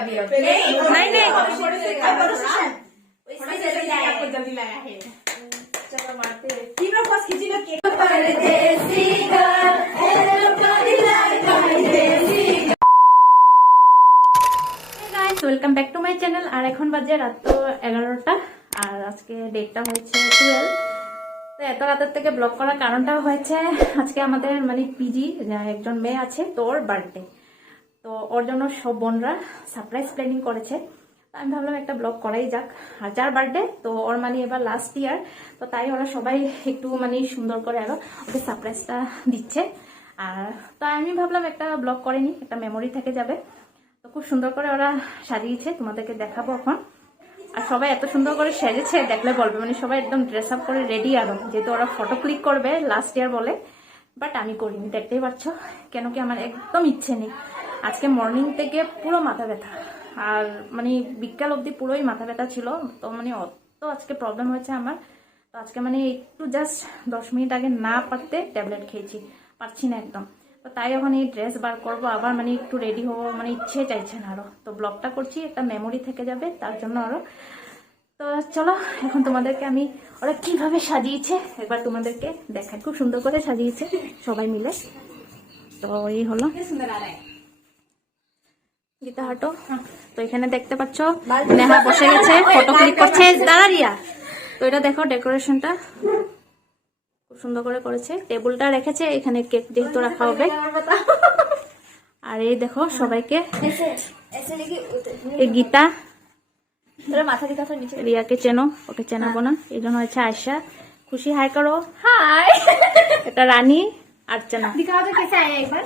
अभी नहीं नहीं जल्दी लाया है। चलो मारते हैं। तीन लोग बस खींची लोग cake. Welcome back to my channel. আর এখন বাজে রাত 11টা আর আজকে ডেটটা হয়েছে 12। তো এত রাতের থেকে ব্লগ করার কারণটা হয়েছে আজকে আমাদের মানে পিজি একজন মেয়ে আছে, তো ওর বার্থডে, তো ওর জন্য সব বোনরা সারপ্রাইজ প্ল্যানিং করেছে। তো আমি ভাবলাম একটা ব্লগ করাই যাক। আর যার বার্থডে তো ওর মানে এবার লাস্ট ইয়ার, তো তাই ওরা সবাই একটু মানে সুন্দর করে আরো ওকে সারপ্রাইজটা দিচ্ছে। আর তো আমি ভাবলাম একটা ব্লগ করে নি, একটা মেমোরি থেকে যাবে। তো খুব সুন্দর করে ওরা সাজিয়েছে, তোমাদেরকে দেখাবো এখন। আর সবাই এত সুন্দর করে সেজেছে দেখলে বলবে, মানে সবাই একদম ড্রেস আপ করে রেডি। আরো যেহেতু ওরা ফটো ক্লিক করবে লাস্ট ইয়ার বলে, বাট আমি করিনি, দেখতেই পাচ্ছ। কেন কি আমার একদম ইচ্ছে নেই। আজকে মর্নিং থেকে পুরো মাথা ব্যথা, আর মানে বিকাল অবধি পুরোই মাথা ব্যথা ছিল। তো মানে অত আজকে প্রবলেম হয়েছে আমার। তো আজকে মানে একটু জাস্ট 10 মিনিট আগে না পারতে ট্যাবলেট খেয়েছি, পারছি না একদম। তো তাই এখন এই ড্রেস বার করবো আবার, মানে একটু রেডি হবো, মানে ইচ্ছে চাইছে না আরো। তো ব্লগটা করছি, একটা মেমোরি থেকে যাবে তার জন্য আরো। তো চলো এখন তোমাদেরকে আমি ওরা কিভাবে সাজিয়েছে একবার তোমাদেরকে দেখাই। খুব সুন্দর করে সাজিয়েছে সবাই মিলে। তো এই হলো গীতা হাঁটো। তো এখানে দেখতে পাচ্ছ নেহা বসে গেছে, ফটো ক্লিক করছে। দাঁড়ারিয়া, তো এটা দেখো ডেকোরেশনটা খুব সুন্দর করে করেছে। টেবিলটা রেখেছে, এখানে কেক যেহেতু রাখা হবে। আর এই দেখো সবাইকে, এই গীতা, রিয়াকে চেনো, ওকে চেনাবো না, এই জন্য হচ্ছে আয়সা। খুশি হাই করো। হাই। এটা রানী अर्चना। दिखाओ तो कैसे आया एक बार।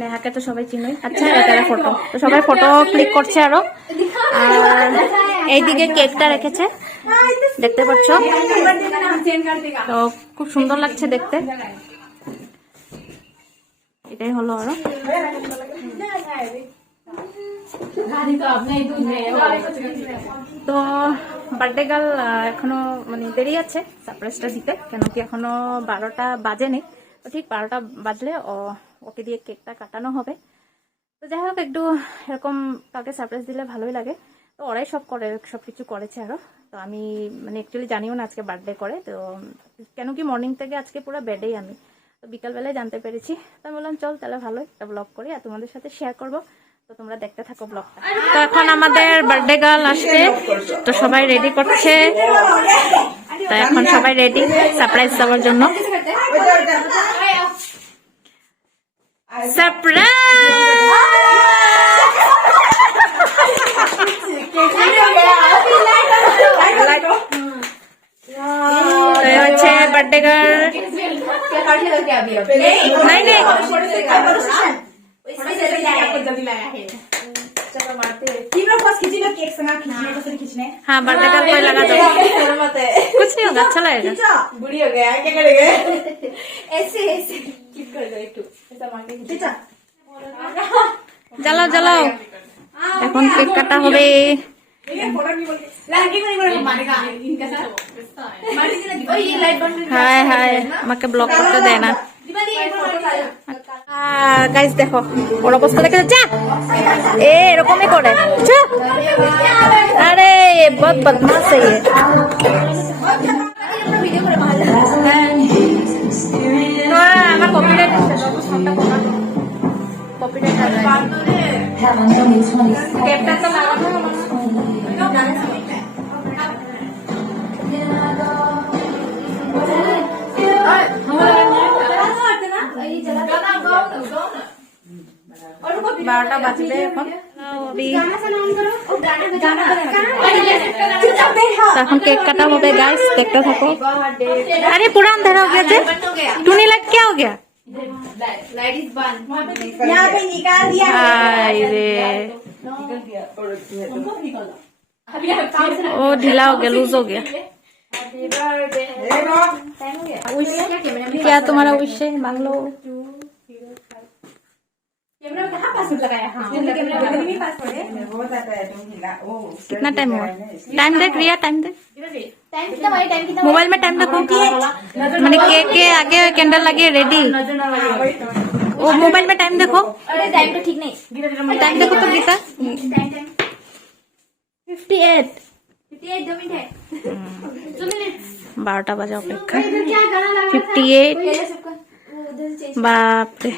नेहाके तो सबाई चिनोई। अच्छा এটা ফটো, তো সবাই ফটো ক্লিক করছে আরো। আর এইদিকে কেকটা রেখেছে দেখতে পাচ্ছ, তো খুব সুন্দর লাগছে দেখতে। এটাই হলো আরো। তো বার্থডে গার্ল এখনো মানে দেরি আছে সারপ্রাইজটা দিতে, কেন কি এখনো 12টা বাজেনি। তো ঠিক 12টা বাজলে ওকে দিয়ে কেকটা কাটানো হবে। তো যাই হোক, একটু এরকম কাউকে সারপ্রাইজ দিলে ভালোই লাগে। তো ওরাই সবকিছু করেছে আরো। তো আমি মানে অ্যাকচুয়ালি জানিও না আজকে বার্থডে করে। তো কেন কি মর্নিং থেকে আজকে পুরো বেডেই আমি, তো বিকালবেলায় জানতে পেরেছি। তো আমি বললাম চল তাহলে ভালোই একটা ব্লগ করি আর তোমাদের সাথে শেয়ার করব। তো তোমরা দেখতে থাকো ব্লগটা। তো এখন আমাদের বার্থডে গার্ল আসবে, তো সবাই রেডি করছে। তো এখন সবাই রেডি সারপ্রাইজ দেওয়ার জন্য। হচ্ছে বার্থডে গার্ল। नहीं नहीं जल्दी लाया है। चलो मारते हैं। तीन लोग बस खींची लोग केक संगा खींचने। हाँ बर्थडे गर्ल को लगा दो, कुछ नहीं होगा, अच्छा लगेगा। बुढ़ी हो गया क्या करेंगे। ऐसे ऐसे क्लिक कर दो एक ऐसा मारके खींचा। জ্বালাও জ্বালাও, এখন কেক কাটা হবে। হাই হাই, আমাকে ব্লগ করতে দেয় না। গাইস দেখো ওর অবস্থা দেখে যাচ্ছে, এরকমই করে। আরে বহুত বদমাশ है ये। আমার কপিরাইট কেকটা তো লাগানো। বারোটা বাজবে এখন। এখন কেক काटा हो गया गाइस, देखते থাকো। अरे पूरा अंधेरा हो गया थे, टूनी लाइट क्या हो गया। लाइट इज बंद, यहाँ पे निकाल दिया। ओ ढीला हो गया, लूज हो गया। क्या तुम्हारा विश है, मांग लो। कैमरा कहाँ पास लगाया। हाँ कैमरा में पास पड़े बहुत आता है। तुम कितना टाइम हुआ, टाइम देख रिया, टाइम देख, टाइम कितना भाई, टाइम कितना मोबाइल में टाइम देखो। मैंने केक के आगे कैंडल लगे रेडी, वो मोबाइल में टाइम देखो। अरे टाइम तो ठीक नहीं, टाइम देखो तो गीता। 58 2 मिनट है 12টা বাজে অপেক্ষা इधर क्या गाना लगा 58 पहले सबका वो उधर चेंज বাপরে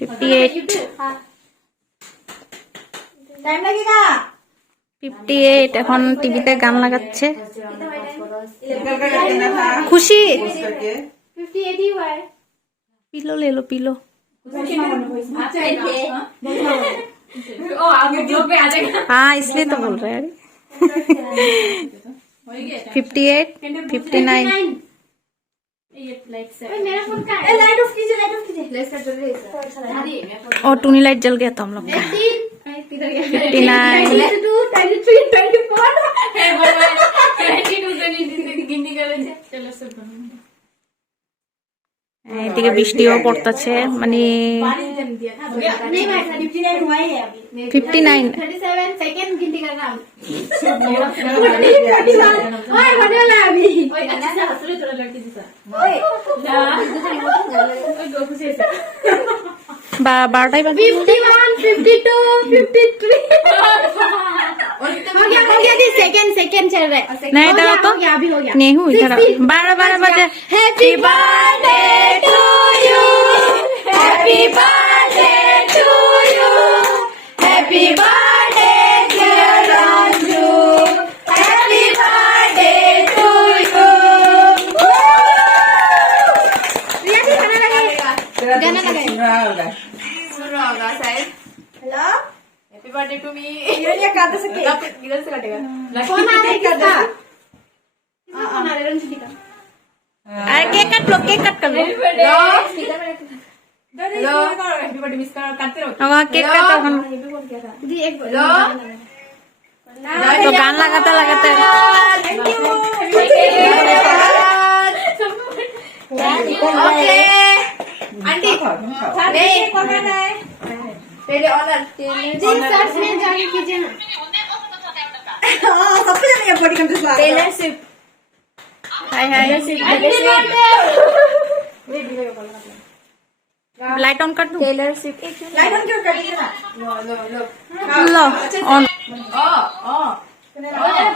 58 हां टाइम लगेगा 58 এখন টিভিতে গান লাগাচ্ছে कितना খুশি 58 ही हुआ है পিলো ले लो पिलो अच्छा ओ आगे ग्लोब पे आ जाएगा हाँ इसलिए तो बोल रहे हैं 58 59 मेरा फोन का लाइट ऑफ कीजिए लाइट कर जल्दी और टूनी लाइट जल गया तो हम लोग का 59 এদিকে বৃষ্টিও পড়তেছে মানে 59 सेकंड गिनती करना বা 12টাই বাজে 51 सेकंड चल रहा है नहीं इधर आओ तो अभी हो गया नहीं हूँ इधर 12 बजे happy birthday to you happy birthday to you happy birthday dear Ranju happy birthday to you गाना लगाएगा सुन रहा होगा शायद hello happy birthday to me ये काट सके इधर से काटेगा कौन आ रहा है किसका कौन आ रहा है रंजू का अरे केक कट कर लो हेलो हैप्पी बर्थडे मिस कर करते रहो अब केक काटो हम दी एक हेलो तो गान लगाते लगाते ओके आंटी नहीं पहले ऑनर जी सर्च में जाके कीजिए ना हां सबसे जाने बड़ी country Taylor Swift hi hi light on कर दूं टेलर स्विफ्ट लाइट ऑन क्यों कर दिया ना लो ऑन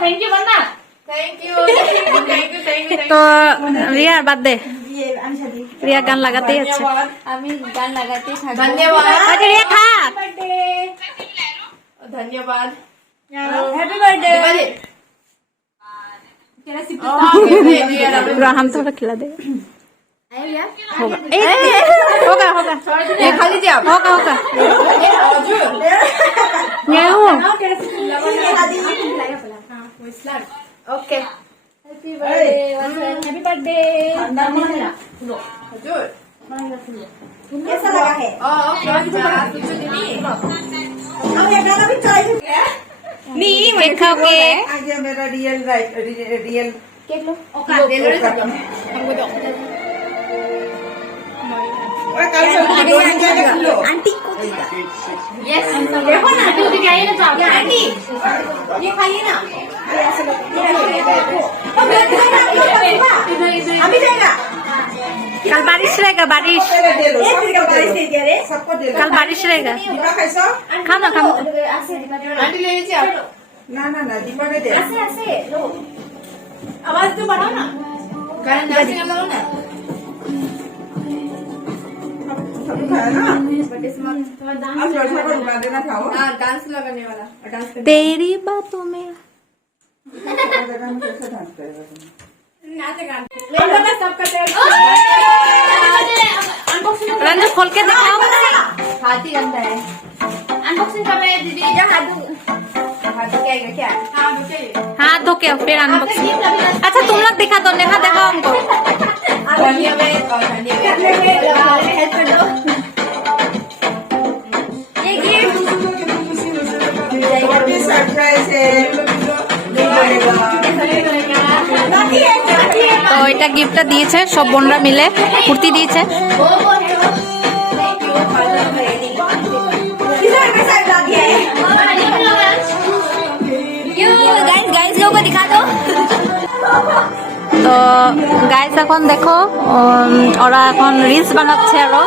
थैंक यू बंदा थैंक यू तो रिया बात दे रिया गान लगाते ही अच्छा আমি গান লাগাতে থাকব ধন্যবাদ अरे रिया खा धन्यवाद हैप्पी बर्थडे पूरा हम थोड़ा खिला दे होगा होगा होगा ये खा लीजिए आप होगा नहीं हो ओके हैप्पी बर्थडे हजूर कैसा लगा है नहीं केक खाओ केक आज मेरा रियल केक लो ओका दे लो हमको दो आंटी को यस देखो ना तू दिखाइए ना तो आंटी ये खाइए ना अभी जाएगा कल बारिश रहेगा बारिश सबको दे कल बारिश रहेगा दीपा कैसा खाओ ना खाओ आंटी ले लीजिए आप ना दीपा ने दे ऐसे ऐसे लो आवाज तो बढ़ाओ ना गाना डांसिंग लगाओ ना सब खाया ना बट इसमें थोड़ा डांस अब लड़का को रुका देना खाओ हाँ डांस लगाने वाला और डांस करने तेरी बातों में कैसे डांस करेगा तुम नाचेगा ले लो ना सबका रंजू खोल के दिखाओ हाथी गंदा है अनबॉक्सिंग कर रहे हैं दीदी क्या हाथ क्या क्या हाँ बताइए हाथ धो के फिर अनबॉक्सिंग अच्छा तुम लोग दिखा दो नेहा दिखाओ हमको धन्यवाद और धन्यवाद हेल्प कर दो ये गिफ्ट सरप्राइज है তো এটা গিফটটা দিয়েছে সব বোনরা মিলে কুর্তি দিয়েছে गाइस लोगों को दिखा दो তো গাইস এখন দেখো ওরা এখন রিলস বানাচ্ছে আরো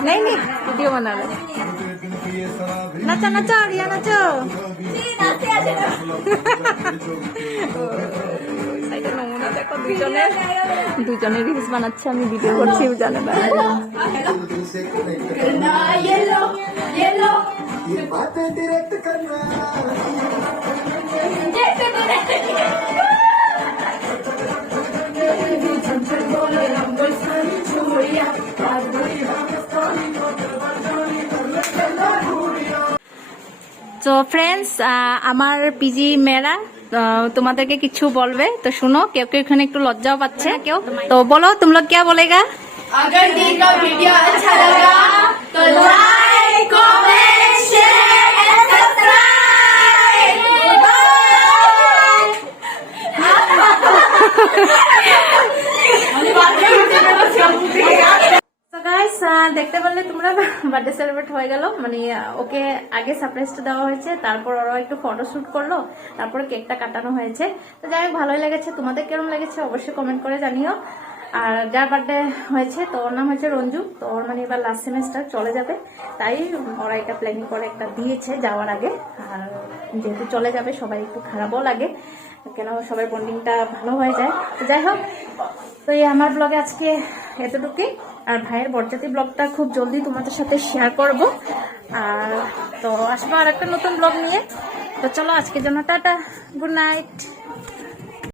नहीं नहीं वीडियो बना रहे नाचो नाचो रिया नाचो নমুনা দেখো দুজনে রিলস বানাচ্ছে আমি ভিডিও করছি জানে না তো ফ্রেন্ডস আমার পিজি মেয়েরা তোমাদেরকে কিছু বলবে তো শুনো কেউ কেউ এখানে একটু লজ্জাও পাচ্ছে কেউ তো বলো तुम लोग क्या बोलेगा अगर दी का वीडियो अच्छा लगा तो like comment share and subscribe তো গাইস দেখতে পারলে তোমরা বার্থডে সেলিব্রেট হয়ে গেল মানে ওকে আগে সারপ্রাইজটা দেওয়া হয়েছে তারপর ওরা একটু ফটোশুট করলো তারপরে কেকটা কাটানো হয়েছে তো যাই হোক ভালোই লেগেছে তোমাদের কেমন লেগেছে অবশ্যই কমেন্ট করে জানিও আর যার বার্থডে হয়েছে তো ওর নাম হচ্ছে রঞ্জু তো ওর মানে এবার লাস্ট সেমিস্টার চলে যাবে তাই ওরা এটা প্ল্যানিং করে একটা দিয়েছে যাওয়ার আগে আর যেহেতু চলে যাবে সবাই একটু খারাপও লাগে কেন সবাই বন্ডিংটা ভালো হয়ে যায় তো যাই হোক তো এই আমার ব্লগে আজকে এতটুকুই আর ভাইয়ের বরযাত্রী ব্লগটা খুব জলদি তোমাদের সাথে শেয়ার করব আর তো আসবো আর একটা নতুন ব্লগ নিয়ে তো চলো আজকের জন্য টাটা গুড নাইট